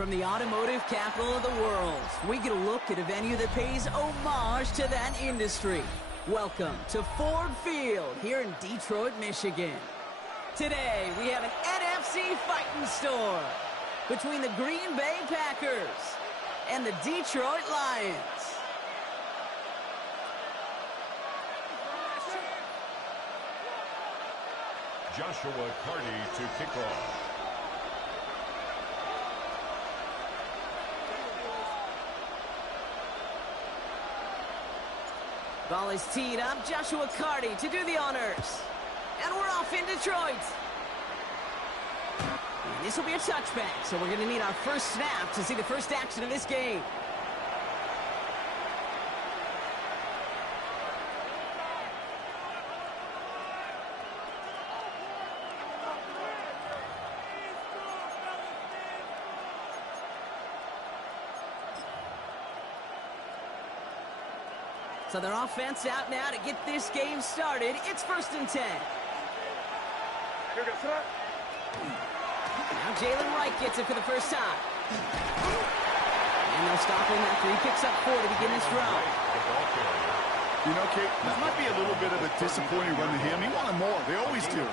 From the automotive capital of the world, we get a look at a venue that pays homage to that industry. Welcome to Ford Field here in Detroit, Michigan. Today, we have an NFC fighting storm between the Green Bay Packers and the Detroit Lions. Joshua Carty to kick off. Ball is teed up. Joshua Carty to do the honors. And we're off in Detroit. And this will be a touchback, so we're going to need our first snap to see the first action of this game. So their offense out now to get this game started. It's 1st and 10. Now Jalen Wright gets it for the first time. And they'll stop him after he picks up 4 to begin this drive. You know, Kate, that might be a little bit of a disappointing run to him. He wanted more. They always do.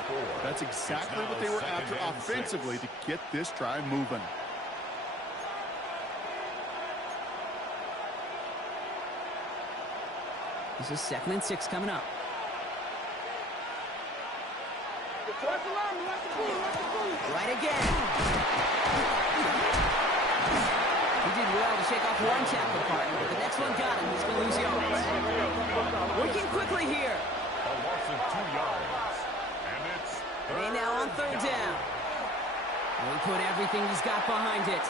That's exactly what they were after offensively to get this drive moving. This is 2nd and 6 coming up. Right again. He did well to shake off one tackle partner, but the next one got him. He's going to lose yards. Working quickly here. A loss of 2 yards. And it's They now on 3rd down. And he put everything he's got behind it.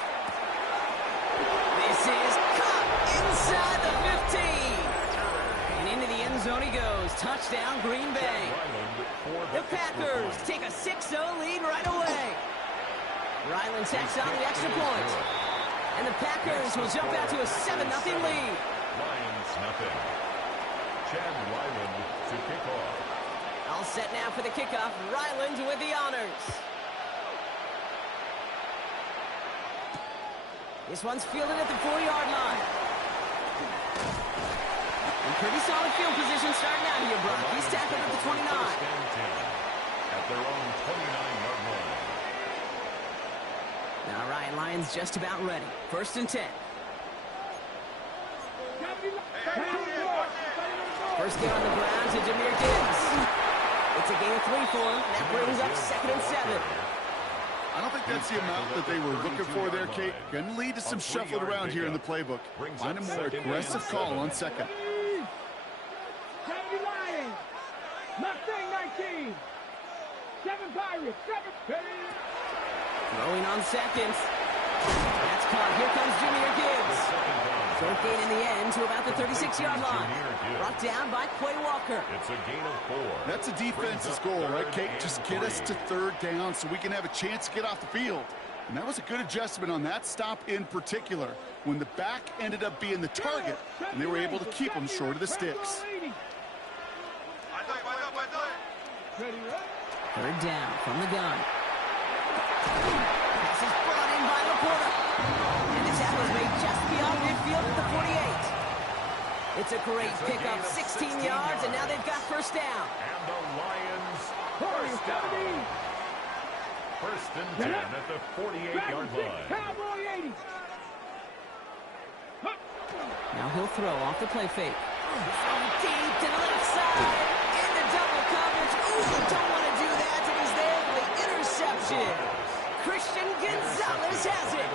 This is caught inside the 15. Into the end zone he goes. Touchdown, Green Bay. The Packers take a 6-0 lead right away. Ryland tacks on the extra point. And the Packers will jump out to a 7-0 lead. Lions nothing. Chad Ryland to kick off. All set now for the kickoff. Ryland with the honors. This one's fielded at the 4-yard line. Pretty solid field position starting out here, Brock. He's tackled at the 29. At their own 29-yard line. All right, Lions just about ready. 1st and 10. First down on the ground to Jahmyr Gibbs. It's a gain of 3 for him. That brings up 2nd and 7. I don't think that's the amount that they were looking for there, Kate. Going to lead to some shuffling around here in the playbook. Find a more aggressive call on 2nd. Throwing on 2nd. That's caught. Here comes Jahmyr Gibbs. Short gain in the end to about the 36-yard line. Brought down by Quay Walker. It's a gain of 4. That's a defense's goal, right, Kate? Just get us to 3rd down so we can have a chance to get off the field. And that was a good adjustment on that stop in particular, when the back ended up being the target, and they were able to keep him short of the sticks. 3rd down from the gun. This is brought in by Laporta. And the tackle is made just beyond midfield at the 48. It's a great pickup, 16 yards, and now they've got 1st down. And the Lions first down. 1st and 10 at the 48-yard line. Now he'll throw off the play fake. From deep to the left side. Into double coverage. Ooh, don't want to do that. And he's there for the interception. Christian Gonzalez has it.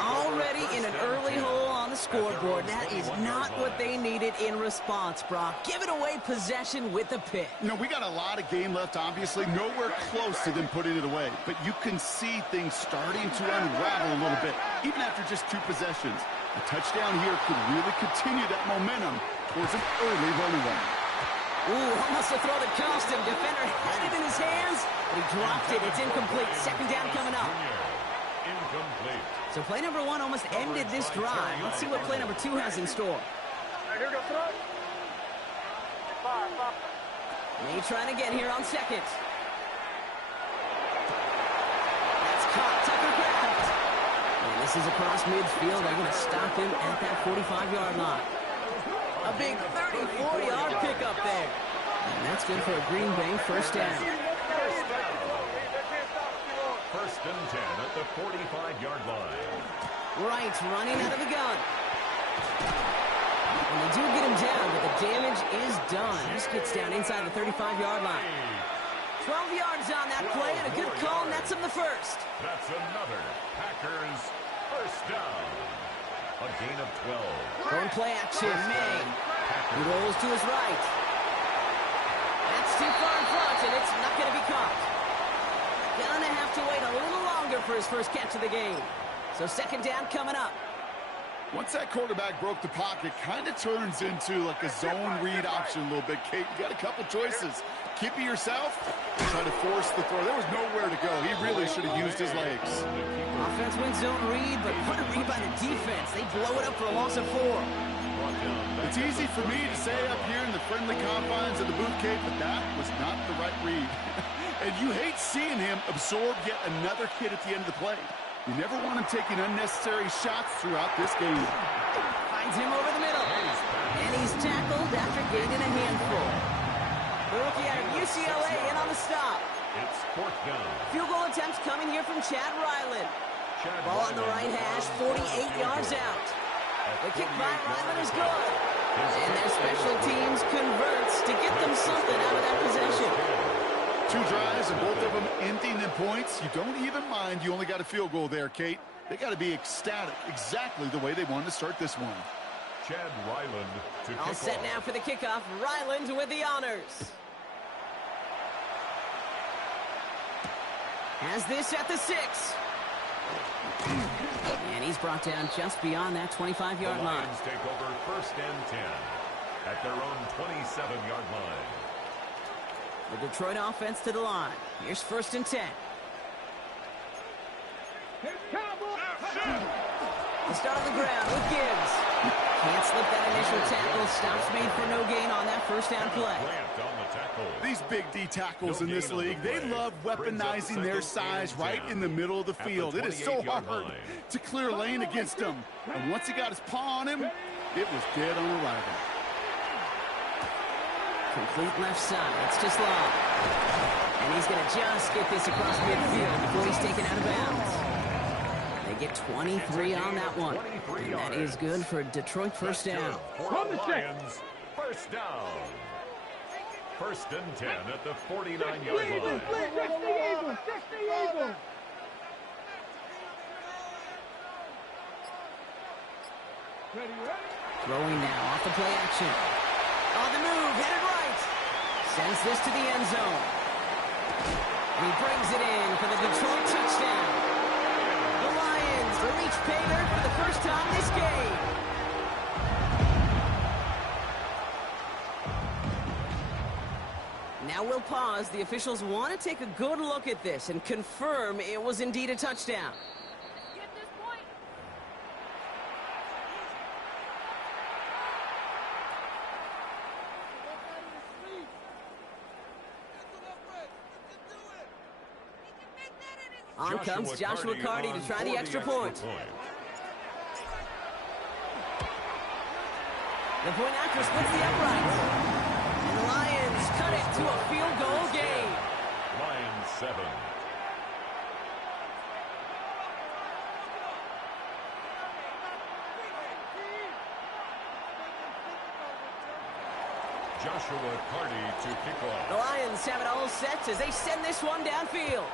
Already in an early hole on the scoreboard. That is not what they needed in response, Brock. Giving away possession with a pick. You know, we got a lot of game left, obviously. Nowhere close to them putting it away. But you can see things starting to unravel a little bit, even after just 2 possessions. A touchdown here could really continue that momentum towards an early runaway. Ooh, almost a throw that cost him. Defender had it in his hands, but he dropped it. It's incomplete. 2nd down coming up. Incomplete. So play number 1 almost ended this drive. Let's see what play number 2 has in store. May trying again here on 2nd. That's caught. Tucker Craft. This is across midfield. They're going to stop him at that 45-yard line. A big 34-yard pickup there. And that's good for a Green Bay first down. First and 10 at the 45-yard line. Wright running out of the gun. And they do get him down, but the damage is done. Just gets down inside the 35-yard line. 12 yards on that play, and a good call nets him the first. That's another Packers first down. A gain of 12. Going play action, May. He rolls to his right. That's too far in front, and it's not going to be caught. Gonna have to wait a little longer for his first catch of the game. So second down coming up. Once that quarterback broke the pocket, kind of turns into like a zone read option a little bit. Kate, you got a couple choices. Keep it yourself, try to force the throw. There was nowhere to go. He really should have used his legs. Offense wins zone read, but what a read by the defense. They blow it up for a loss of 4. It's easy for me to say up here in the friendly confines of the booth, Kate, but that was not the right read. And you hate seeing him absorb yet another hit at the end of the play. You never want him taking unnecessary shots throughout this game. Finds him over the middle. And he's tackled after gaining a handful. The rookie out of UCLA in on the stop. It's fourth down. Field goal attempts coming here from Chad Ryland. Ball on the right hash, 48 yards out. The kick by Ryland is good. And their special teams converts to get them something out of that possession. 2 drives and both of them ending in points. You don't even mind you only got a field goal there, Kate. They got to be ecstatic, exactly the way they wanted to start this one. Chad Ryland to kick off. All set now for the kickoff. Ryland with the honors. Has this at the 6. And he's brought down just beyond that 25-yard line. Lions take over first and 10 at their own 27-yard line. The Detroit offense to the line. Here's first and 10. They start on the ground with Gibbs. Can't slip that initial tackle. Stops made for no gain on that first down play. These big D tackles in this league, they love weaponizing their size right in the middle of the field. It is so hard to clear lane against them. And once he got his paw on him, it was dead on arrival. Complete left side. It's just long. And he's going to just get this across midfield before he's taken out of bounds. They get 23 on that one. And that is good for Detroit first down. Lions first down. First and 10 at the 49-yard line. Throwing now off the play action. On the move, headed right. Sends this to the end zone. And he brings it in for the Detroit touchdown. The Lions reach pay dirt for the first time this game. Now we'll pause. The officials want to take a good look at this and confirm it was indeed a touchdown. On comes Joshua Carty to try the extra point. The point after splits the uprights. And the Lions cut it to a field goal game. Lions 7. Joshua Carty to kick off. The Lions have it all set as they send this one downfield.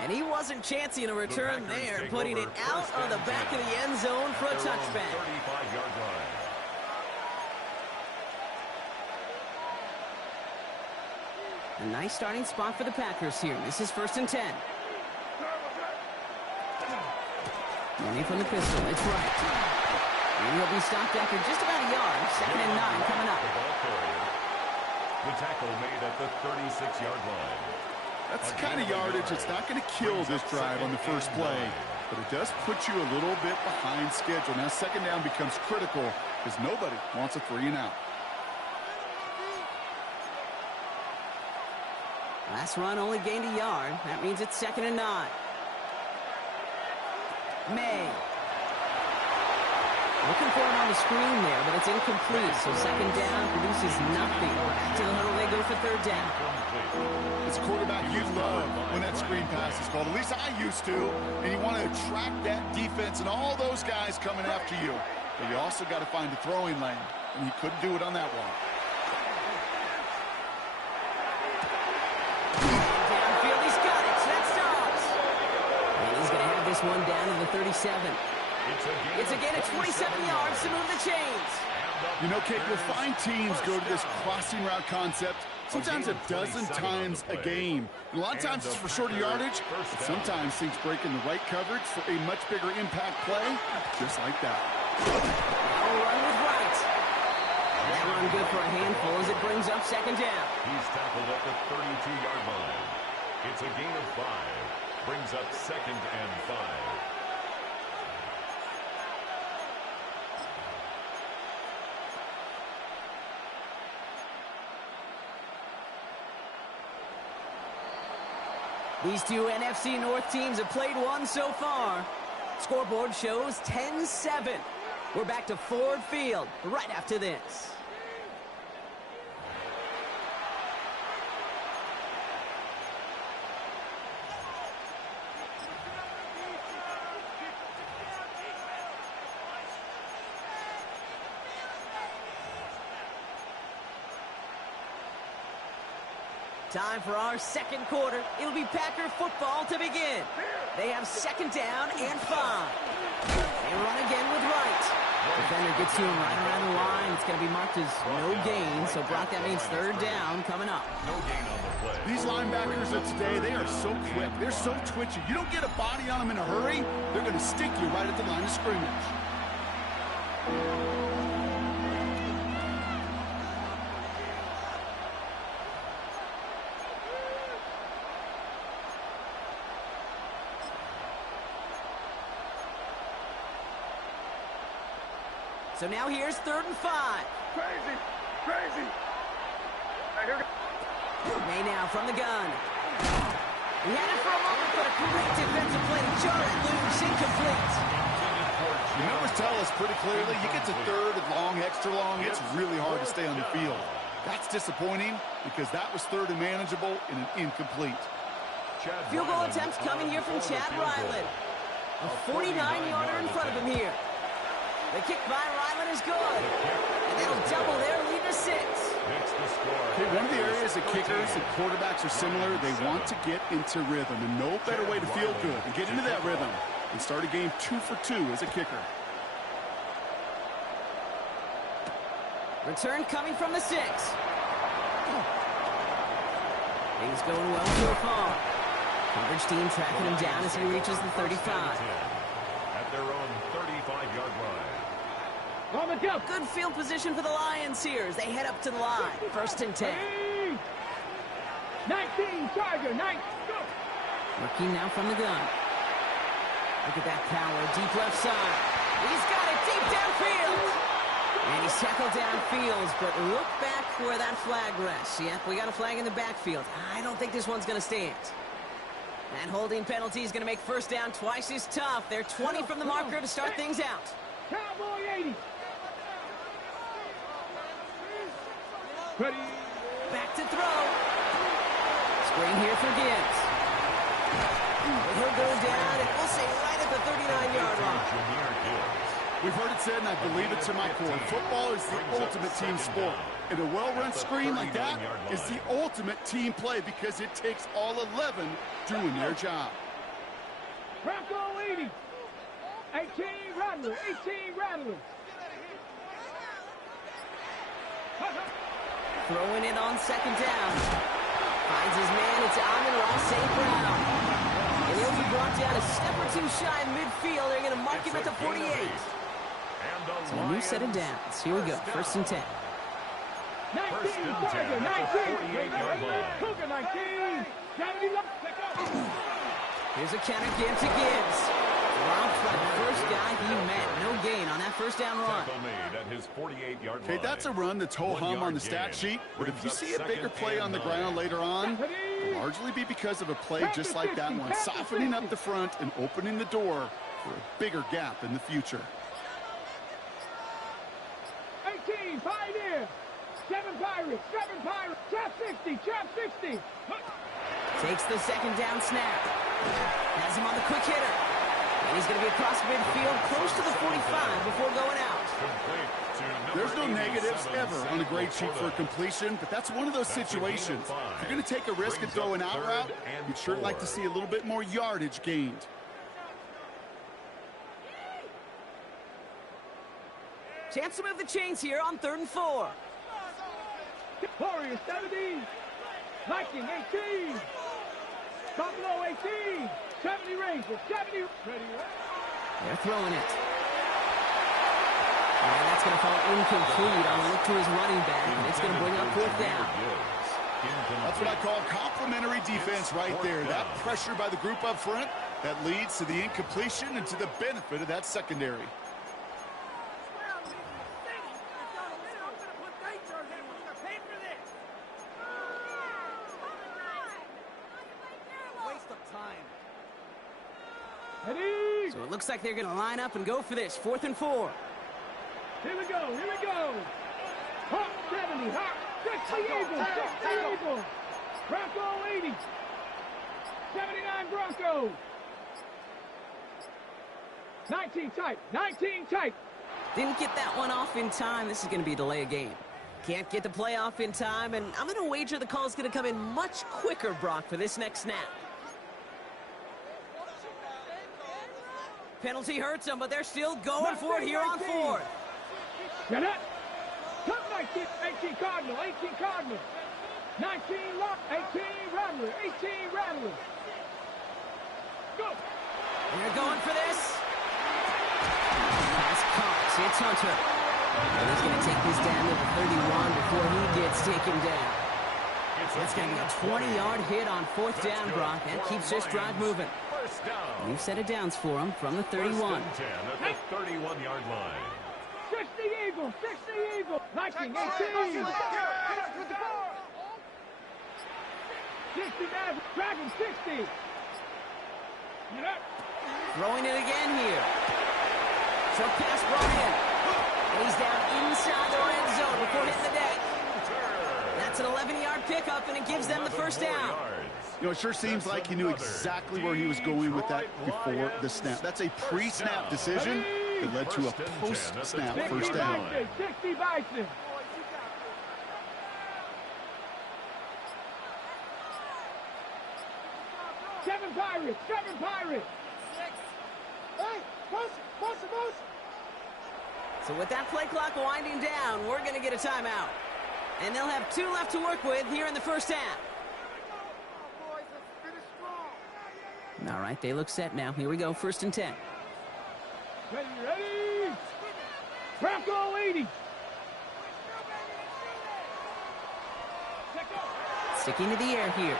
And he wasn't chancing a return there, putting it out on the back of the end zone for a touchback. 35-yard line. A nice starting spot for the Packers here. This is first and 10. Running from the pistol, it's right. And he'll be stopped after just about a yard. Second and 9 coming up. The tackle made at the 36-yard line. That's the kind of yardage that's not going to kill this drive on the first play, but it does put you a little bit behind schedule. Now second down becomes critical because nobody wants a 3 and out. Last run only gained a yard. That means it's 2nd and 9. May. Looking for him on the screen there, but it's incomplete. So 2nd down produces nothing. Back to the huddle they go for 3rd down. As a quarterback, you love when that screen pass is called. At least I used to. And you want to attract that defense and all those guys coming after you. But you also got to find the throwing lane. And he couldn't do it on that one. Downfield, he's got it. So that stops. And he's going to have this one down to the 37. It's a gain of 27 yards to move the chains. You know, Kate, you'll find teams go to this crossing route concept sometimes a dozen times a game. And a lot of times it's for shorter yardage, but sometimes things break in the right coverage for a much bigger impact play, just like that. Now run with right. That run good for a handful as it brings up 2nd down. He's tackled at the 32-yard line. It's a gain of 5. Brings up 2nd and 5. These two NFC North teams have played one so far. Scoreboard shows 10-7. We're back to Ford Field right after this. Time for our 2nd quarter. It'll be Packer football to begin. They have 2nd down and 5. They run again with right. Defender gets to him right around the line. It's going to be marked as no gain. So, Brock, that means 3rd down coming up. No gain on the play. These linebackers of today, they are so quick. They're so twitchy. You don't get a body on them in a hurry, they're going to stick you right at the line of scrimmage. So now here's 3rd and 5. Crazy. May now from the gun. He had it for a moment, but a great defensive play to jar it loose, incomplete. The numbers tell us pretty clearly, you get to 3rd and long, extra long, it's really hard to stay on the field. That's disappointing because that was 3rd and manageable and an incomplete. Field goal attempts coming here from Chad Ryland. A 49-yarder in front of him here. The kick by Ryland is good. And that'll double their lead to 6. Okay, one of the areas that kickers and quarterbacks are similar, they want to get into rhythm. And no better way to feel good than get into that rhythm and start a game 2 for 2 as a kicker. Return coming from the 6. Things going well so far. Coverage team tracking him down as he reaches the 35. At their own 35-yard line. Good field position for the Lions here as they head up to the line. 1st and 10. 19, Tiger, 19. Working now from the gun. Look at that power, deep left side. He's got it deep downfield. And he's tackled downfield, but look back where that flag rests. Yep, we got a flag in the backfield. I don't think this one's going to stand. That holding penalty is going to make 1st down twice as tough. They're 20 from the marker to start things out. Cowboy 80. Ready. Back to throw. Screen here for Gibbs. He'll go down, and we'll say right at the 39-yard line. We've heard it said, and I believe it to my core, football is the ultimate team sport. And a well-run screen like that is the ultimate team play because it takes all 11 doing their job. Bronco 80. 18 Rattler. 18 Rattler. Throwing it on 2nd down. Finds his man. It's Amon-Ra St. Brown. And he'll be brought down a step or 2 shy in midfield. They're going to mark him at the 48. So a new set of downs. Here we go. 1st and 10. 19, Tiger, 19. Cougar, 19. Here's a counter give to Gibbs. Dropped That's right, the first guy he met. No gain on that first down run. Tackle made at his 48-yard line. Okay, that's a run that's ho-hum on the stat sheet, but if you see a bigger play on the ground later on, it'll largely be because of a play just like that one, softening up the front and opening the door for a bigger gap in the future. 18, 5 in. 7 Pirates, trap 60, trap 60. Takes the second down snap. Has him on the quick hitter. And he's going to be across midfield close to the 45 before going out. There's no negatives ever on a grade sheet for a completion, but that's one of those situations. If you're going to take a risk and throw an out route, you'd sure like to see a little bit more yardage gained. Chance to move the chains here on 3rd and 4. Warriors 70. Viking 18. Buffalo 18. 70 Rangers, 70. They're throwing it. And that's going to fall incomplete on a look to his running back, and it's going to bring up 4th down. That's what I call complimentary defense right there. That pressure by the group up front, that leads to the incompletion and to the benefit of that secondary. So it looks like they're going to line up and go for this. 4th and 4. Here we go, here we go. Hawk 70, Hawk 60 Eagles, 60 Eagles. Bronco 80. 79 Broncos. 19 tight, 19 tight. Didn't get that one off in time. This is going to be a delay of game. Can't get the play off in time, and I'm going to wager the call is going to come in much quicker, Brock, for this next snap. Penalty hurts them, but they're still going for it here on 4th. Get it. Top 19, 18 Cardinal, 18 Cardinal. 19 Lock, 18 Rattler, 18 Rattler. Go. They're going for this. Pass caught. It's Hunter. And he's going to take this down to the 31 before he gets taken down. It's going to be a 20-yard hit on 4th down, Brock. That keeps this drive moving. New set of downs for him from the 31. 10 at the 31-yard line. 60 Eagles, 60 Eagles. 19, 18. 60 Dragon, 60. Get up. Throwing it again here. Short pass brought in. And he's down inside the red zone before hitting the deck. That's an 11-yard pickup, and it gives them the first down. You know, it sure seems like he knew exactly where he was going with that before the snap. That's a pre-snap decision that led to a post-snap first down. 60 Bison. Seven Pirates, 7 Pirates. Hey, motion. So with that play clock winding down, we're going to get a timeout. And they'll have 2 left to work with here in the first half. All right, they look set now. Here we go, 1st and 10. Ready. Bronco 80. Sticking to the air here.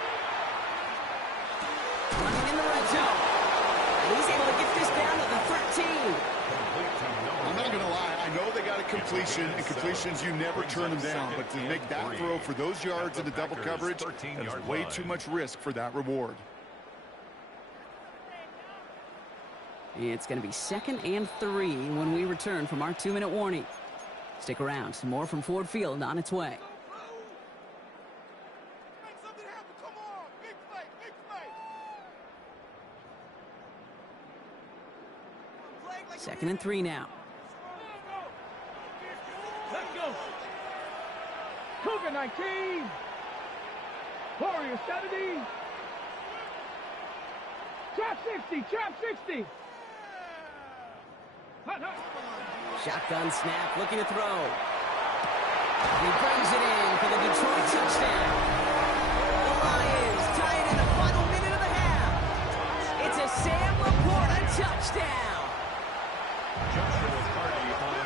Running in the red zone. And he's able to get this down to the 13. I'm not going to lie. I know they got a completion, and completions, you never turn them down. But to make that throw for those yards in the double coverage, that's way too much risk for that reward. It's going to be 2nd and 3 when we return from our 2-minute warning. Stick around. Some more from Ford Field on its way. Second and 3 now. Let's go. Cougar 19. Warriors 70. Trap 60, trap 60. Shotgun snap, looking to throw. He brings it in for the Detroit touchdown. The Lions tie it in the final minute of the half. It's a Sam Laporta touchdown.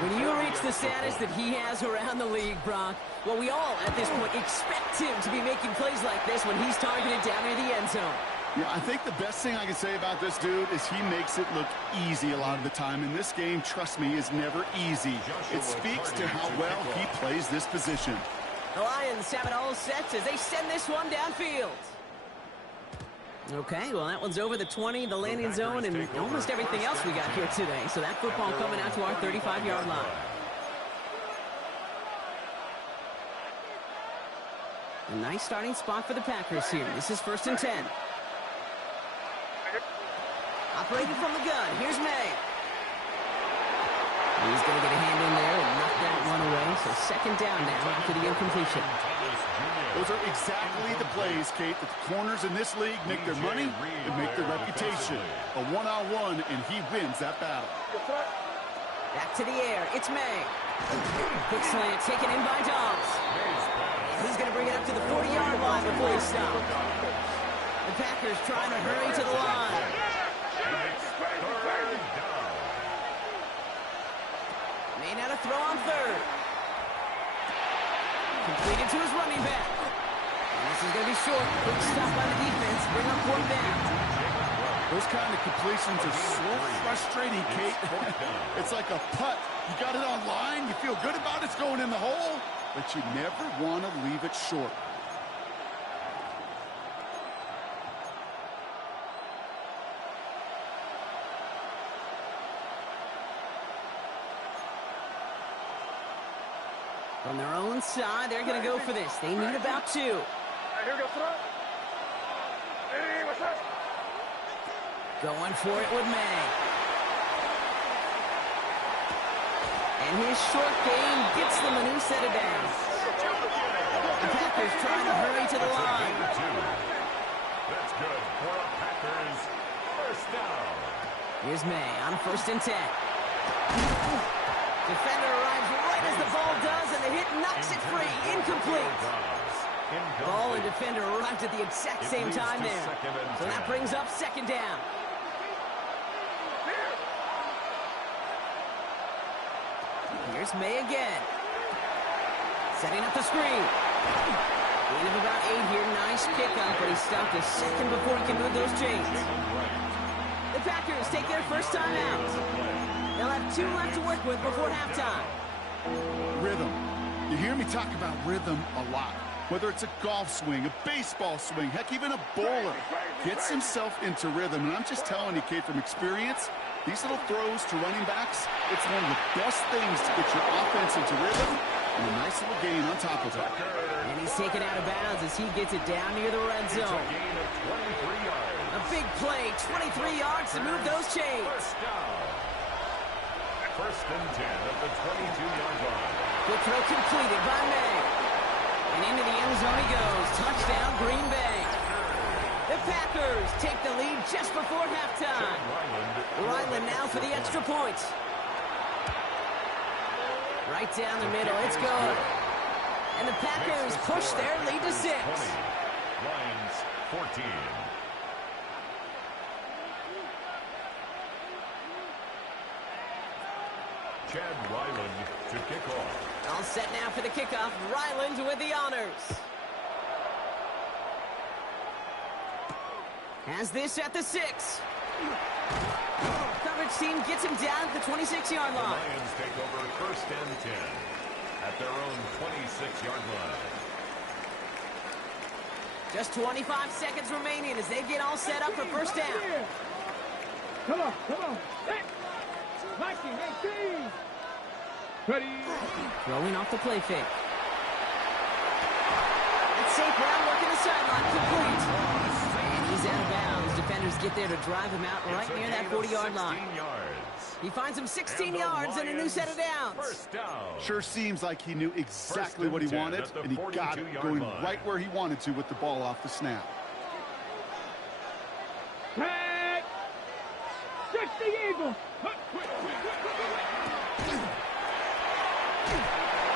When you reach the status that he has around the league, Brock, well, we all at this point expect him to be making plays like this when he's targeted down near the end zone. Yeah, I think the best thing I can say about this dude is he makes it look easy a lot of the time. And this game, trust me, is never easy. It speaks to how well he plays this position. The Lions have it all set as they send this one downfield. Okay, well, that one's over the 20, the landing zone, and almost everything else we got here today. So that football coming out to our 35-yard line. A nice starting spot for the Packers here. This is 1st and 10. Operating from the gun, here's May. He's going to get a hand in there and knock that one away. So 2nd down now after the incompletion. Those are exactly the plays, Kate, that the corners in this league make their money and make their reputation. A one-on-one, and he wins that battle. Back to the air, it's May. Quick slant taken in by Dobbs. He's going to bring it up to the 40-yard line before he stops. The Packers trying to hurry to the line. May now to throw on 3rd. Completed to his running back. And this is going to be short. Quick stop by the defense. Bring up 4th down. Those kind of completions are so frustrating, Kate. It's like a putt. You got it on line. You feel good about it's going in the hole. But you never want to leave it short. From their own side, they're going to go for this. They need about 2. Here we go, throw. Hey, what's up? Going for it with May. And his short game gets them a new set of downs. The Packers trying to hurry to the line. That's good for a Packers 1st down. Here's May on 1st and 10. Defender arrives right as the ball does, and the hit knocks it free. Incomplete. Ball and defender arrived at the exact same time there. So that brings up 2nd down. Here's May again. Setting up the screen. Gain of about 8 here. Nice pickup, but he stopped a second before he can move those chains. The Packers take their first time out. They'll have 2 left to work with before halftime. Rhythm. You hear me talk about rhythm a lot. Whether it's a golf swing, a baseball swing, heck, even a bowler gets himself into rhythm. And I'm just telling you, Kate, from experience, these little throws to running backs, it's one of the best things to get your offense into rhythm and a nice little gain on top of it. And he's taken out of bounds as he gets it down near the red zone. It's a gain of 23 yards. A big play, 23 yards to move those chains. 1st down. 1st and 10 at the 22-yard line. Good throw completed by May. And into the end zone he goes. Touchdown, Green Bay. The Packers take the lead just before halftime. Ryland now for the extra point. Right down the middle, it's good. And the Packers push their lead to 6. Lions 14. Chad Ryland to kick off. All set now for the kickoff. Ryland with the honors. Has this at the 6. Coverage team gets him down at the 26-yard line. The Lions take over 1st and 10 at their own 26-yard line. Just 25 seconds remaining as they get all set up for 1st down. Come on, come on. Hey. Mikey, 18. Ready. Throwing off the play fake. It's safe ground work in the sideline. Complete. And he's out of bounds. Defenders get there to drive him out right near that 40-yard line. He finds him 16 yards and a new set of downs. 1st down. Sure seems like he knew exactly what he wanted, and he got it going right where he wanted to with the ball off the snap. Tag. Stretch the eagle.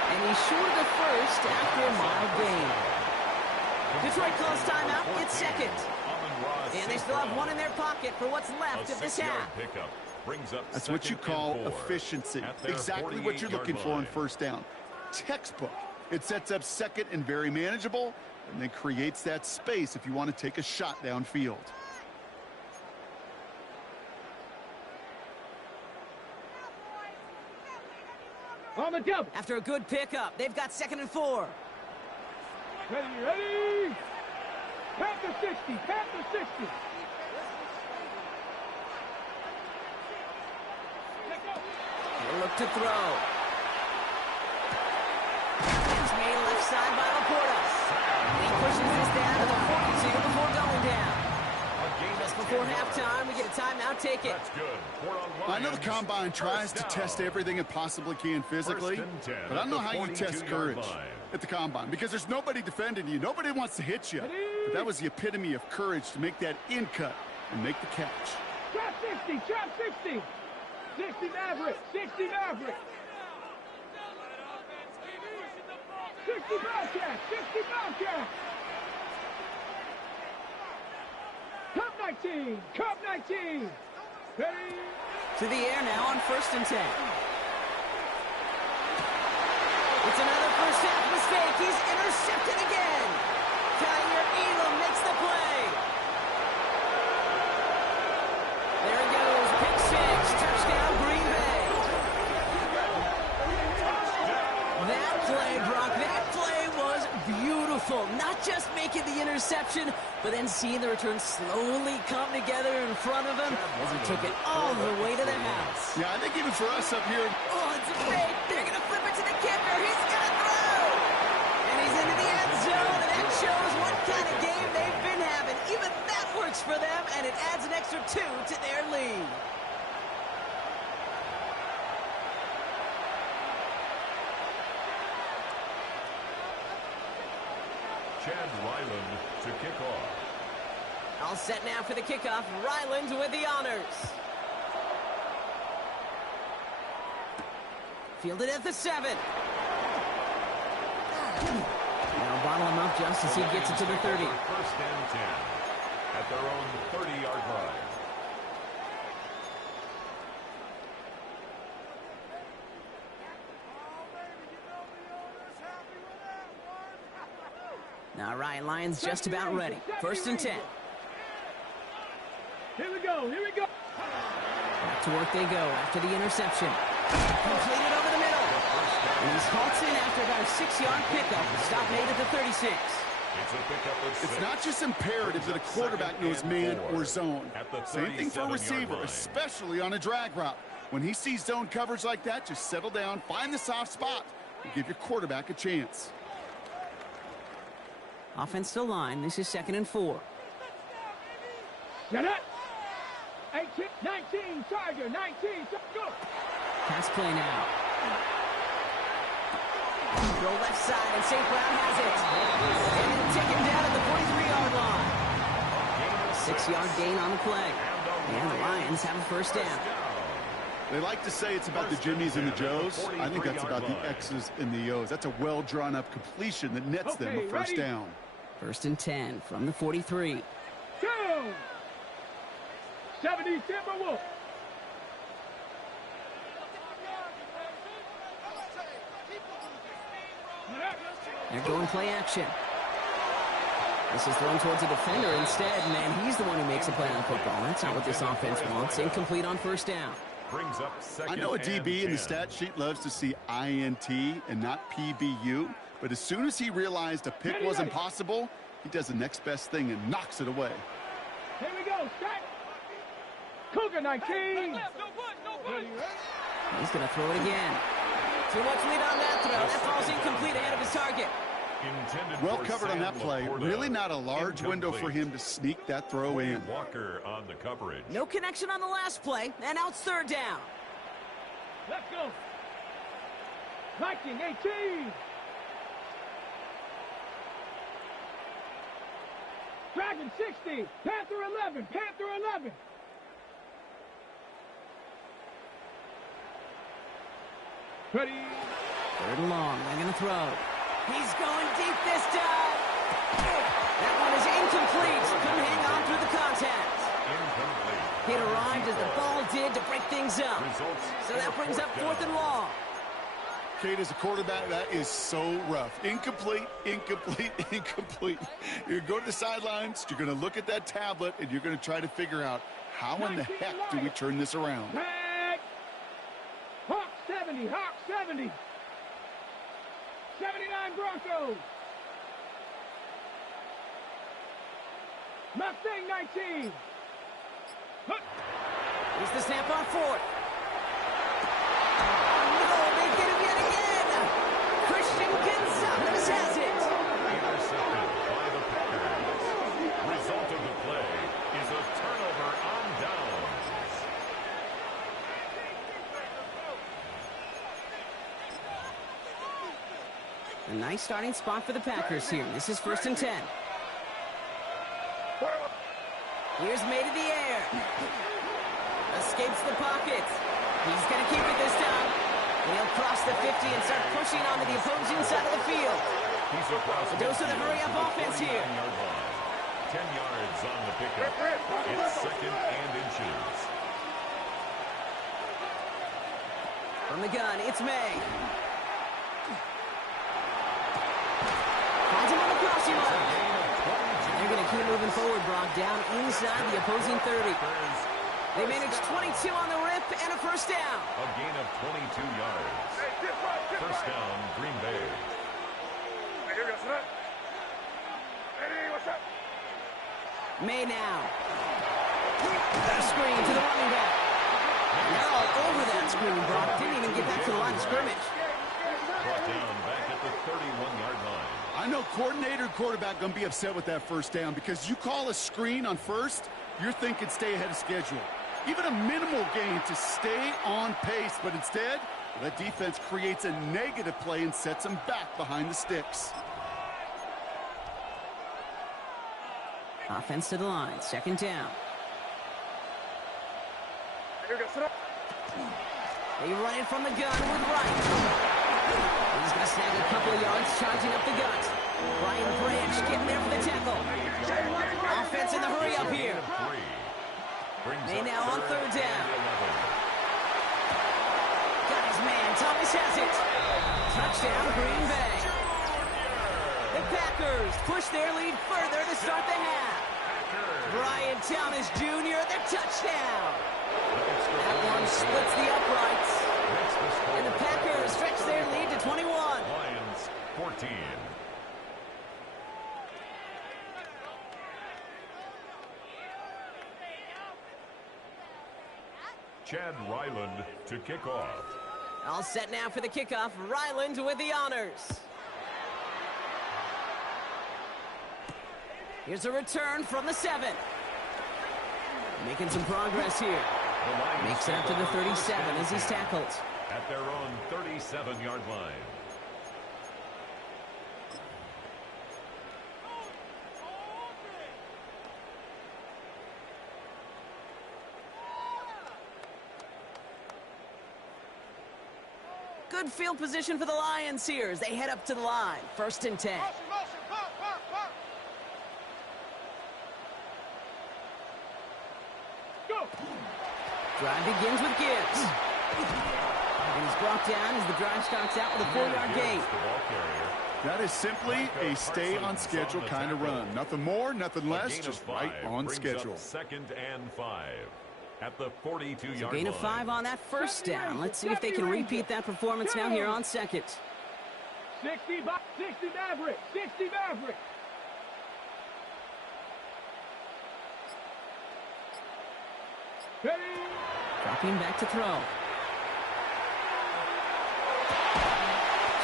And he's short of the 1st after a mild gain. Detroit calls timeout. It's 2nd. And they still have 1 in their pocket for what's left of this half. That's what you call efficiency. Exactly what you're looking for on 1st down. Textbook. It sets up 2nd and very manageable. and then creates that space if you want to take a shot downfield. On the double. After a good pickup, they've got 2nd and 4. Ready, ready. Panther 60, Panther 60. He'll look to throw. It's made left side by Laporta. He pushes this down to the 42 before going down. Just before halftime, we get a timeout. Take it. That's good. I know the Combine tries to test everything it possibly can physically, but I don't know how you test courage at the Combine because there's nobody defending you. Nobody wants to hit you. But that was the epitome of courage to make that in cut and make the catch. Trap 60, trap 60. 60 Maverick, 60 Maverick. 60 Bobcat, 60 Bobcat. Cup 19, Cup 19. Ready? To the air now on 1st and 10. It's another first half mistake. He's intercepted again. Tyler Elam makes the play. There he goes. Pick 6. Touchdown, Green Bay. That play, Brock, that play was beautiful. Not just making the interception, but then seeing the return slowly come together in front of him as he took it all the way to the house. Yeah, I think even for us up here. Oh, it's a fake. They're going to flip it to the kicker. He's going to throw. And he's into the end zone, and that shows what kind of game they've been having. Even that works for them, and it adds an extra 2 to their lead. Chad Ryland to kick off. All set now for the kickoff. Ryland with the honors. Fielded at the 7. Now bottle him up just as he gets it to the 30. 1st and 10 at their own 30-yard line. Now Ryan Lyons just about ready. 1st and 10. Here we go, here we go. Back to work they go after the interception. Completed over the middle. And he's halts in after about a 6-yard pickup. Stop made at the 36. It's a pickup of 6. It's not just imperative that a quarterback knows man or zone. Same thing for a receiver, especially on a drag route. When he sees zone coverage like that, just settle down, find the soft spot, and give your quarterback a chance. Offense to line. This is 2nd and 4. Get it. 18, 19, Tiger, 19, go. Pass play now. Throw left side, and St. Brown has it. And it'll take him down at the 43-yard line. 6-yard gain on the play. And the Lions have a 1st down. They like to say it's about the Jimmies and the Joes. I think that's about the X's and the O's. That's a well-drawn-up completion that nets them a 1st down. 1st and 10 from the 43. Go! 70 Timberwolves. They're going play action. This is thrown towards a defender instead, and he's the one who makes a play on football. That's not what this offense wants. Incomplete on 1st down. Brings up 2nd. I know a DB in the stat sheet loves to see INT and not PBU, but as soon as he realized a pick wasn't possible, he does the next best thing and knocks it away. Here we go, strike. Cougar 19. He's going to throw it again. Too much lead on that throw. That ball's incomplete ahead of his target. Well covered on that play. Really not a large window for him to sneak that throw in. Walker on the coverage. No connection on the last play, and now it's 3rd down. Let's go. Viking 18. Dragon 60. Panther 11. Panther 11. Ready. 3rd and long. They're going to throw. He's going deep this time. That one is incomplete. Couldn't hang on through the contact. Incomplete. It arrived as the ball did to break things up. So that brings up 4th and long. Kate, as a quarterback, that is so rough. Incomplete, incomplete, incomplete. You're going to go to the sidelines, you're going to look at that tablet, and you're going to try to figure out how in the heck do we turn this around. Back. Hawk 70, Hawk 70. 79 Broncos. Mustang 19. Here's the snap on fourth. No, they get him yet again. Christian Gonzalez has it. Intercepted by the Packers. Result of the play is a turnover on downs. A nice starting spot for the Packers here. This is 1st and 10. Here's May to the air. Escapes the pocket. He's going to keep it this time. And he'll cross the 50 and start pushing onto the opposing side of the field. He's across the Dose of the hurry-up offense here. 10 yards on the pickup. It's 2nd and inches. From the gun, it's May. Finds him on the crossing line. They're going to keep moving forward, Brock, down inside the opposing 30. They managed 22 on the rip and a first down. A gain of 22 yards. First down, Green Bay. May now. A screen to the running back. And they're all over that screen, Brock. Didn't even get back to the line of scrimmage. Brought down back at the 31-yard line. I know coordinator and quarterback going to be upset with that first down because you call a screen on first, you're thinking stay ahead of schedule. Even a minimal gain to stay on pace, but instead, that defense creates a negative play and sets them back behind the sticks. Offense to the line, 2nd down. They run it from the gun with Wright. He's going to snag a couple of yards, charging up the gut. Ryan Branch getting there for the tackle. Offense in the hurry up here. May now on 3rd down. Got his man. Thomas has it. Touchdown, Green Bay. The Packers push their lead further to start the half. Brian Thomas Jr., the touchdown. That one splits the uprights. And the Packers stretch their lead to 21. Lions 14. Chad Ryland to kick off. All set now for the kickoff. Ryland with the honors. Here's a return from the 7. Making some progress here. Makes it up to the 37 as he's tackled. At their own 37-yard line. Good field position for the Lions here as they head up to the line. 1st and 10. Drive begins with Gibbs. And he's brought down as the drive starts out with a 4-yard gain. That is simply a stay-on-schedule kind of run. Nothing more, nothing less, just right on schedule. 2nd and 5 at the 42-yard line. Gain of 5 on that first down. Let's see if they can repeat that performance now here on 2nd. 60 Maverick. 60 Maverick. Dropping back to throw.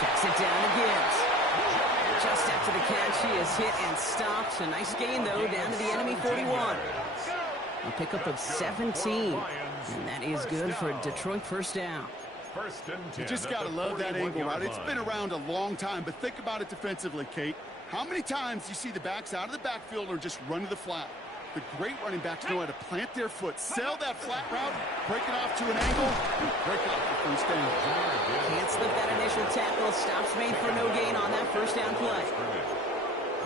Checks it down to Gibbs. Just after the catch, he is hit and stopped. A nice gain, though, down to the enemy 41. A pickup of 17. And that is good for a Detroit first down. You just got to love that angle, right? It's been around a long time, but think about it defensively, Kate. How many times do you see the backs out of the backfield or just run to the flat? The great running backs know how to plant their foot, sell that flat route, break it off to an angle, and break it off the first down. Can't slip that initial tackle. Stops made for no gain on that first down play.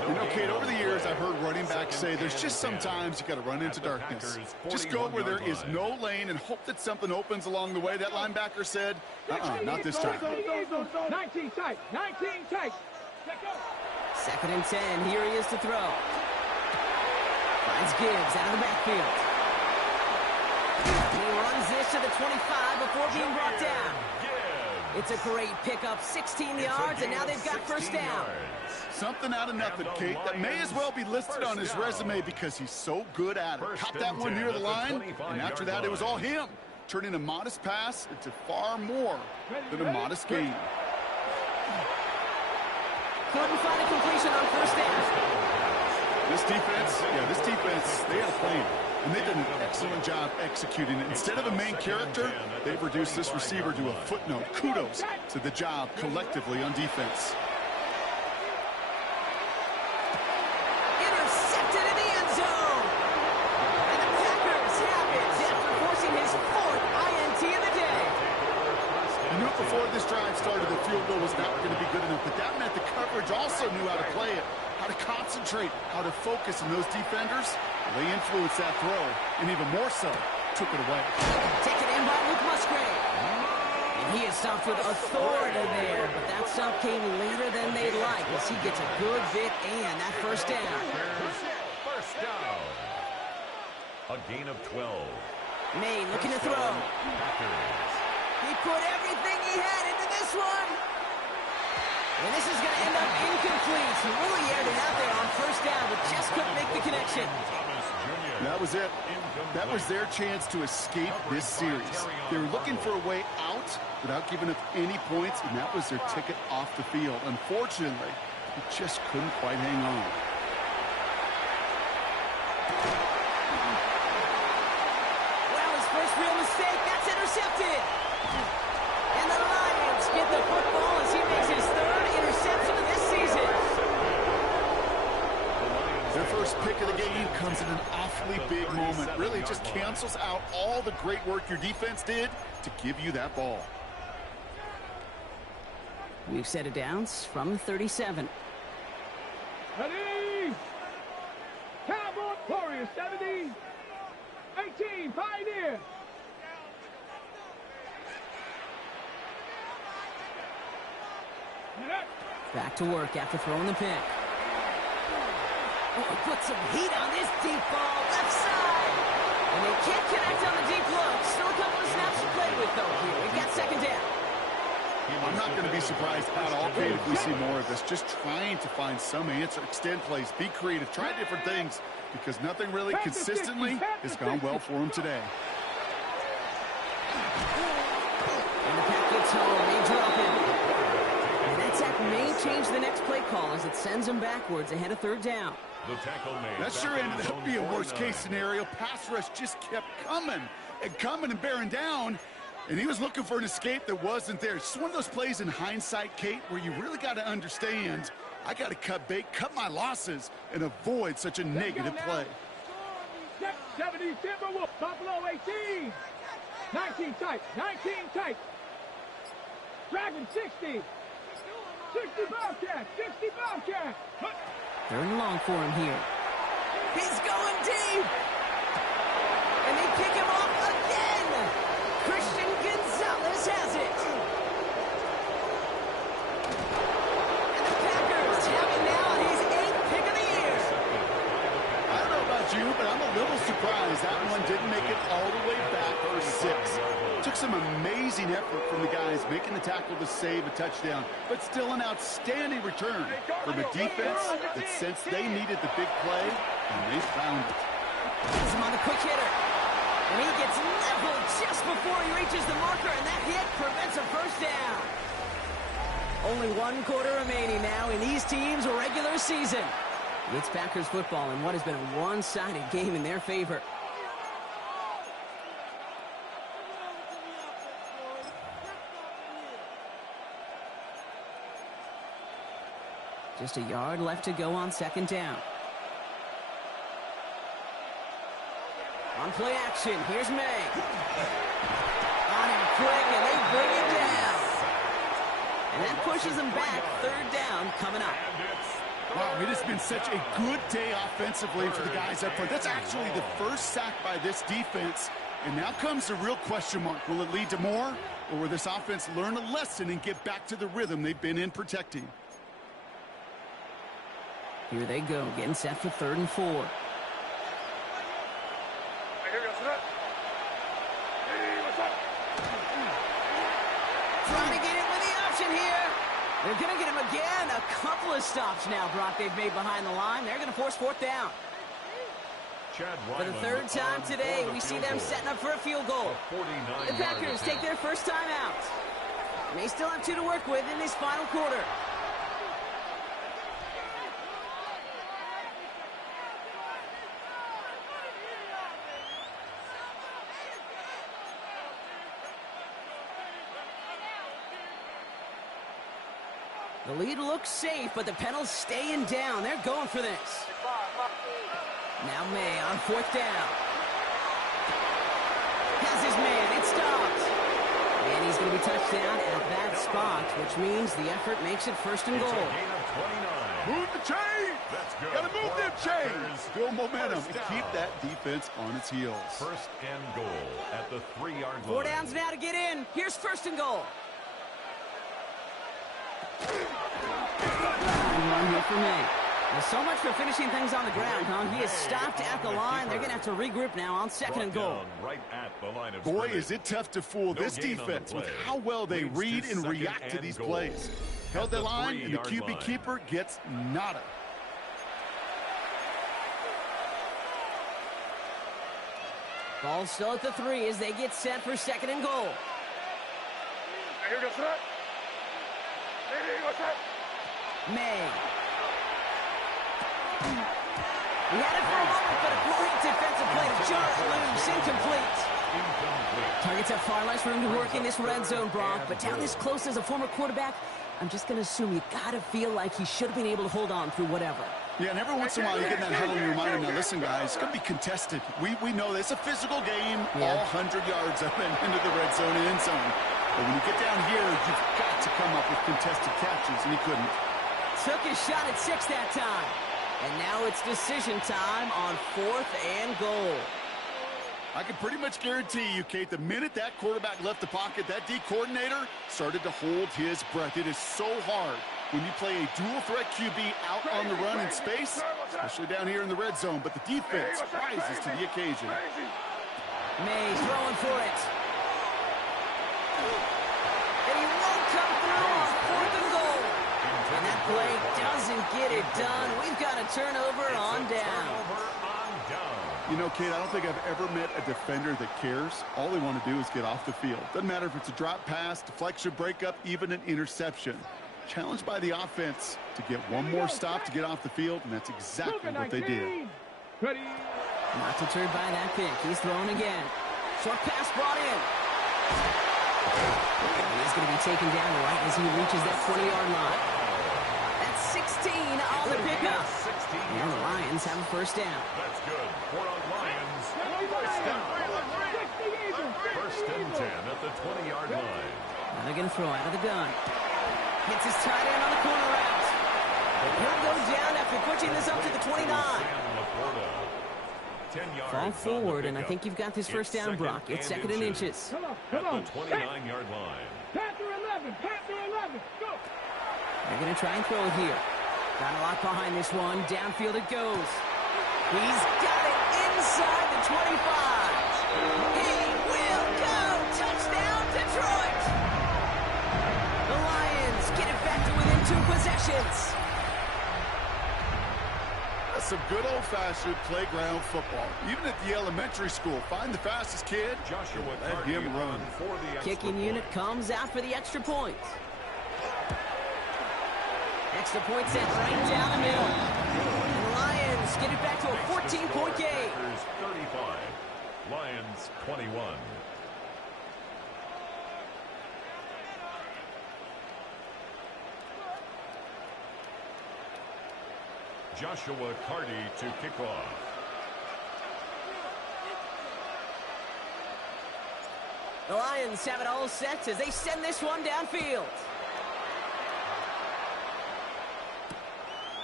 You know, Kate, over the years, I've heard running backs say there's just sometimes you got to run into darkness. Just go where there is no lane and hope that something opens along the way. That linebacker said, not this time. 19 tight, 19 tight. 2nd and 10. Here he is to throw. Finds Gibbs out of the backfield. He runs this to the 25 before being brought down. It's a great pickup, 16 yards, and now they've got first down. Something out of nothing, Kate, that may as well be listed on his resume because he's so good at it. Caught that one near the line, and after that, it was all him. Turning a modest pass into far more than a modest gain. Couldn't find a completion on first down. This defense, they had a plan. And they've done an excellent job executing it. Instead of a main character, they've reduced this receiver to a footnote. Kudos to the job collectively on defense. Intercepted in the end zone. And the Packers have it after forcing his 4th INT of the day. You knew before this drive started the field goal was not going to be good enough, but that meant the coverage also knew how to play it, how to concentrate, how to focus, and those defenders, they influenced that throw, and even more so, took it away. Taken in by Luke Musgrave. And he is stopped with authority there, but that stop came later than they'd like as he gets a good bit and that first down. First down. A gain of 12. May looking to throw. He put everything he had into this one. And this is going to end up incomplete. He really aired it out there on first down, but just couldn't make the connection. That was it. That was their chance to escape this series. They were looking for a way out without giving up any points, and that was their ticket off the field. Unfortunately, he just couldn't quite hang on. Well, his first real mistake, that's intercepted. And the Lions get the football as he makes his 3rd interception of this season. Their first pick of the game comes in an awfully big moment. Really just cancels out all the great work your defense did to give you that ball. We've set it downs from the 37. Ready? Cowboy Warriors 70. 18, Pioneer. Back to work after throwing the pick. Oh, he put some heat on this deep ball, left side. And they can't connect on the deep look. Still a couple of snaps to play with, though, here. We've got 2nd down. I'm not going to be surprised at all, Kate, if we see more of this. Just trying to find some answer, extend plays, be creative, try different things, because nothing really consistently has gone well for him today. And the pack gets home. They drop it. And that sack may change the next play call as it sends them backwards ahead of 3rd down. That sure ended up being a worst-case scenario. Pass rush just kept coming and bearing down. And he was looking for an escape that wasn't there. It's just one of those plays in hindsight, Kate, where you really got to understand, I got to cut bait, cut my losses, and avoid such a negative play. 70 Timberwolves, Buffalo 18. 19 tight, 19 tight. Dragon 60. 60 Bobcat, 60 Bobcat. 3rd and long for him here. He's going deep. And they pick him off again. Christian Gonzalez has it. And the Packers have it now on his 8th pick of the year. I don't know about you, but I'm a little surprised that one didn't make it all the way back for 6. Took some amazing effort from the guys making the tackle to save a touchdown, but still an outstanding return from a defense that sensed they needed the big play, and they found it. He's him on the quick hitter. And he gets leveled just before he reaches the marker, and that hit prevents a first down. Only 1 quarter remaining now in these teams' regular season. It's Packers football in what has been a one-sided game in their favor. Just a yard left to go on 2nd down. On play action, here's May. On him quick, and they bring him down. And that pushes him back. 3rd down coming up. Wow, it has been such a good day offensively for the guys up front. That's actually the first sack by this defense. And now comes the real question mark. Will it lead to more? Or will this offense learn a lesson and get back to the rhythm they've been in protecting? Here they go, getting set for 3rd and 4. Trying to get in with the option here. They're going to get him again. A couple of stops now, Brock, they've made behind the line. They're going to force 4th down. For the 3rd time today, we see them setting up for a field goal. The Packers take their first time out. And they still have 2 to work with in this final quarter. The lead looks safe, but the penalty's staying down. They're going for this. Now May on 4th down. Has his man. It stops. And he's going to be touched down at that spot, which means the effort makes it 1st and goal. Move the chain. That's good. Got to move them chains. Build momentum and keep that defense on its heels. 1st and goal at the 3-yard line. 4 downs now to get in. Here's 1st and goal. Run here for May. Well, so much for finishing things on the ground, huh? He is stopped at the line. They're going to have to regroup now on 2nd and goal. Right at the line of Boy, scrimmage. is it tough to fool this defense with how well they read and react to these plays. Held the line, and the QB keeper gets nada. Ball still at the 3 as they get set for 2nd and goal. May. He had it for a moment, but a great defensive play to jar it loose. Incomplete. Targets have far less room to work in this red zone, Brock, but down this close as a former quarterback, I'm just going to assume you got to feel like he should have been able to hold on through whatever. Yeah, and every once in a while you get in that huddle and you remind him, now listen, guys, it's going to be contested. We know that it's a physical game, all 100 yards up and into the red zone and end zone. But when you get down here, you've got to come up with contested catches, and he couldn't. Took his shot at 6 that time. And now it's decision time on 4th and goal. I can pretty much guarantee you, Kate, the minute that quarterback left the pocket, that D coordinator started to hold his breath. It is so hard when you play a dual-threat QB out on the run in space, especially down here in the red zone, but the defense rises to the occasion. May throwing for it. And he won't come through on 4th and goal. And that play doesn't get it done. We've got a turnover on down. You know, Kate, I don't think I've ever met a defender that cares. All they want to do is get off the field. Doesn't matter if it's a drop pass, deflection, breakup, even an interception. Challenged by the offense to get one more stop to get off the field, and that's exactly what they did. Not deterred by that pick. He's throwing again. Short pass brought in. And he's going to be taken down right as he reaches that 20-yard line. That's 16 on the pickup. And the Lions have a 1st down. That's good. For our Lions, 1st down. 1st and 10 at the 20-yard line. Now they're going to throw out of the gun. Hits his tight end on the corner route. He'll go down after pushing this up to the 29. Fall forward, and I think you've got this 1st down, Brock. It's 2nd and inches. Come on. At the 29-yard line. Panther 11, Panther 11, go. They're going to try and throw it here. Got a lot behind this one. Downfield it goes. He's got it inside the 25. He will go. Touchdown, Detroit. The Lions get it back to within 2 possessions. That's some good old-fashioned playground football. Even at the elementary school, find the fastest kid, Joshua let him run. For the Kicking unit comes out for the extra point. Extra point set right down the middle. And the Lions get it back to a 14-point game. 35, Lions 21. Joshua Carty to kick off. The Lions have it all set as they send this one downfield.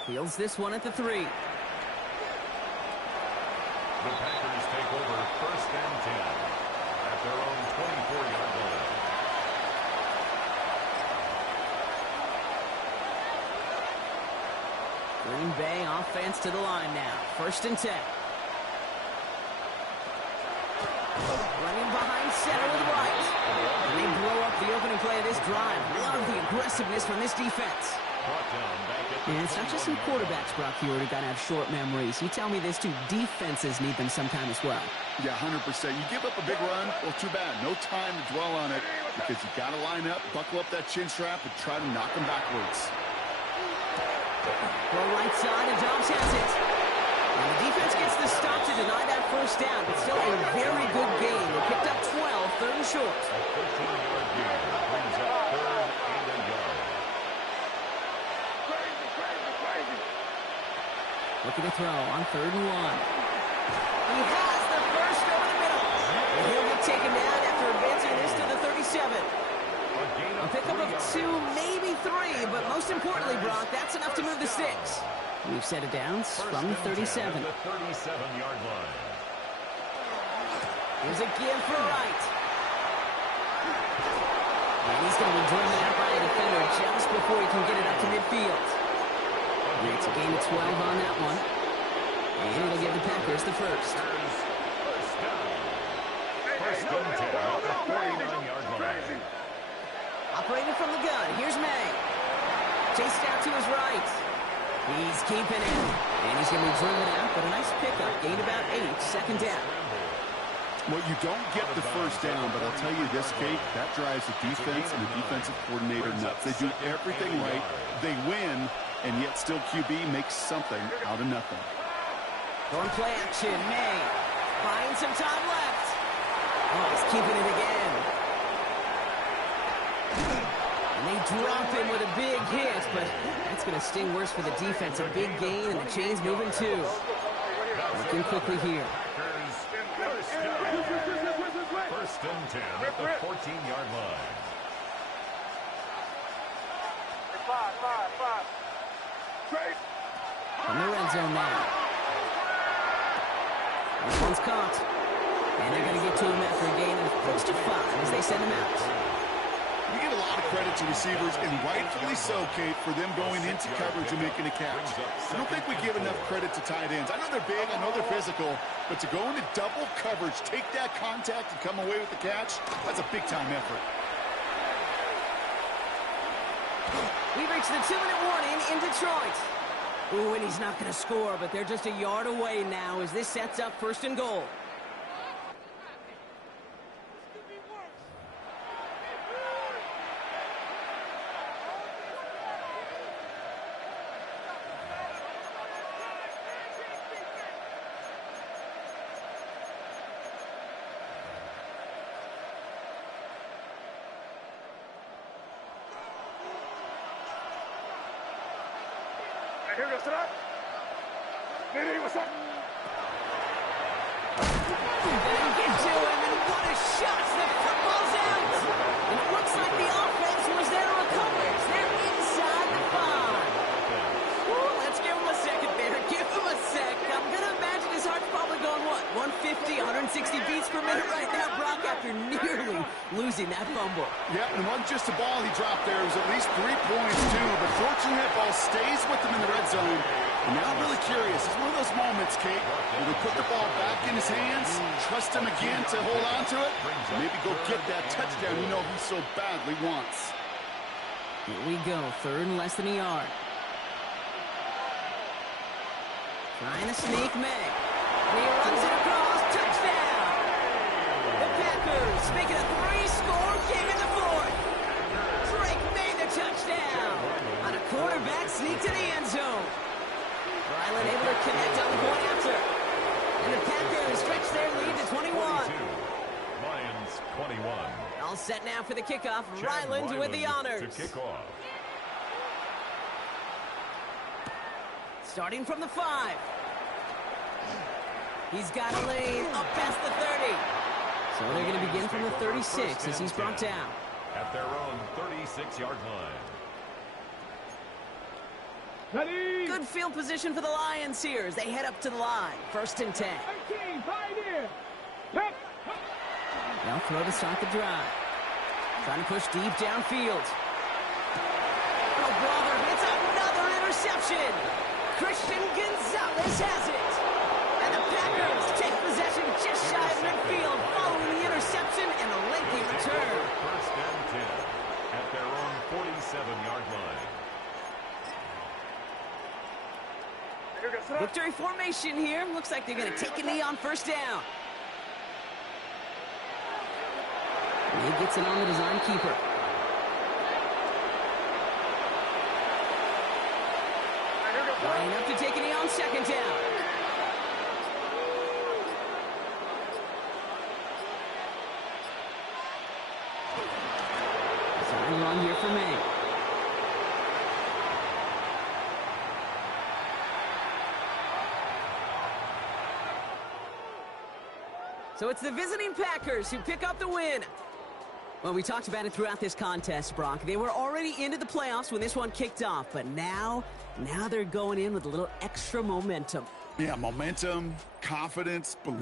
Fields this one at the 3. The Packers take over 1st and 10 at their own 24-yard line. Green Bay offense to the line now. 1st and 10. Running behind center with White. And they blow up the opening play of this drive. Love the aggressiveness from this defense. And it's not just some quarterbacks, Brock, here who got to have short memories. You tell me this too, defenses need them sometime as well. Yeah, 100%. You give up a big run, well, too bad. No time to dwell on it because you got to line up, buckle up that chin strap, and try to knock them backwards. Go right side, and Dobbs has it. And the defense gets the stop to deny that 1st down, but still a very good game. They picked up 12, 3rd and short. A 13-yard gain brings up 3rd and a yard. Looking to throw on 3rd and 1. He has the first over the middle. And he'll get taken down after advancing this to the 37. A pickup of 2, maybe 3, but most importantly, Brock, that's enough to move the sticks. We've set it down from the 37. The 37-yard line. Here's a give for Wright. And he's going to be driven out by a defender just before he can get it up to midfield. And it's a gain of 12 on that one. And it'll give the Packers the first. First and 10 at the 49-yard line. Operating from the gun, here's May. Chased out to his right. He's keeping it. And he's going to be driven out, but a nice pickup. Gained about 8, 2nd down. Well, you don't get the 1st down, but I'll tell you this, Kate, that drives the defense and the defensive coordinator nuts. They do everything right. They win, and yet still QB makes something out of nothing. Going play action, May. Buying some time left. Oh, he's keeping it again. And they drop him with a big hit, but that's going to sting worse for the defense. A big gain, and the chain's moving too. Looking quickly here. First and 10 at the 14-yard line. From the red zone now. This one's caught. And they're going to get to him after a gain of close to 5 as they send him out. You give a lot of credit to receivers, and rightfully so, Kate, for them going into coverage and making a catch. I don't think we give enough credit to tight ends. I know they're big, I know they're physical, but to go into double coverage, take that contact, and come away with the catch, that's a big-time effort. We've reached the 2-minute warning in Detroit. Ooh, and he's not going to score, but they're just a yard away now as this sets up 1st and goal. Here goes to that. Diddy, what's up? Didn't get to him, and what a shot! The football's out! And it looks like the offense was there to recover. They're inside the 5. Ooh, let's give him a second there. Give him a sec. I'm going to imagine his heart's probably going, what, 150, 160 beats per minute right now, Brock, after nearly losing that fumble. Yeah, and it wasn't just a ball he dropped there. It was at least 3 points, too. But fortunately, that ball stays with them in the red zone. And now I'm really curious. It's one of those moments, Kate, where they put the ball back in his hands, trust him again to hold on to it, and maybe go get that touchdown you know he so badly wants. Here we go, 3rd and less than a yard. Trying to sneak May. And he runs it across. Touchdown! The Packers make it a 3-score game in the 4th. Drake made the touchdown on a quarterback sneak to the end zone. Ryland able to connect on the point after. And the Packers stretch their lead to 21. Lions 21. All set now for the kickoff. Ryland with the honors. To kick off. Starting from the 5. He's got a lane up past the 30. So they're going to begin from the 36 as he's brought down. At their own 36-yard line. Ready? Good good field position for the Lions here as they head up to the line. 1st and 10. 13, pioneer. Yep. They'll throw to start the drive. Trying to push deep downfield. Oh, brother, it's another interception. Christian Gonzalez has it. And the Packers take possession just shy of midfield following the interception and a lengthy return. 1st and 10 at their own 47-yard line. Victory formation here. Looks like they're going to take a knee on 1st down. He gets it on the design keeper. Lining up to take a knee on 2nd down. Design run here for May. So it's the visiting Packers who pick up the win. Well, we talked about it throughout this contest, Brock. They were already into the playoffs when this one kicked off, but now they're going in with a little extra momentum. Yeah, momentum, confidence, belief.